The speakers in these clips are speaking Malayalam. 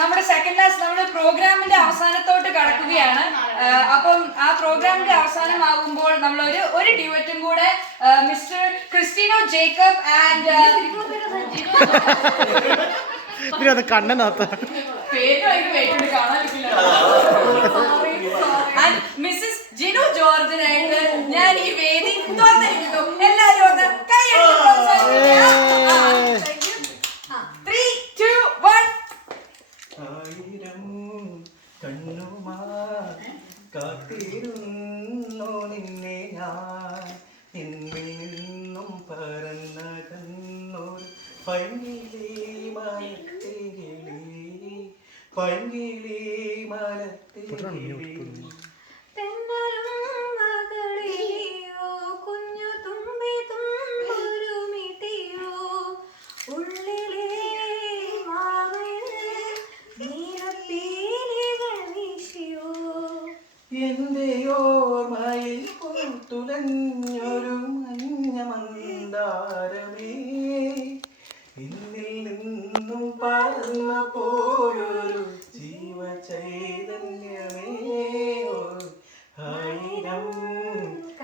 നമ്മുടെ സെക്കൻഡ് ക്ലാസ് നമ്മുടെ പ്രോഗ്രാമിന്റെ അവസാനത്തോട്ട് കടക്കുകയാണ്. അപ്പം ആ പ്രോഗ്രാമിന്റെ അവസാനമാകുമ്പോൾ നമ്മൾ ഒരു ഡ്യുവറ്റും കൂടെ മിസ്റ്റർ ക്രിസ്റ്റീനോ ജേക്കബ് ആൻഡ് കണ്ണനകത്ത് മിസ്സസ് ജിനു ജോർജിനായിട്ട് ഞാൻ ഈ വേദി തുറന്നിരിക്കുന്നു. എല്ലാവരും ഒന്ന് കൈയ്യടിച്ച് പ്രോത്സാഹിപ്പിക്കുക. 3, 2, 1. ആയിരം കണ്ണുമായി കാത്തിരുന്നു നിന്നെ ഞാൻ, നിന്നിൽ നിന്നും പറന്നകന്നൊരു പൈങ്കിളി മലത്തികിളി, പൈങ്കിളി മലത്തികിളി. എന്റെ ഓർമ്മയിൽ പൂത്തുലഞ്ഞൊരു മഞ്ഞ മന്ദാരമേ, എന്നിൽ നിന്നും പറന്നു പോയൊരു ജീവചൈതന്യമേ. ആയിരം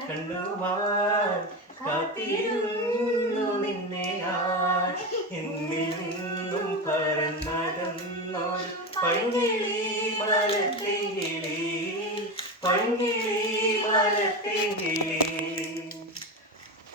കണ്ണുമായി കാത്തിരുന്നു നിന്നെ ഞാൻ, എന്നിൽ നിന്നും പറന്നകന്നൊരു പൈങ്കിളി മലത്തികിളി, പൈങ്കിളി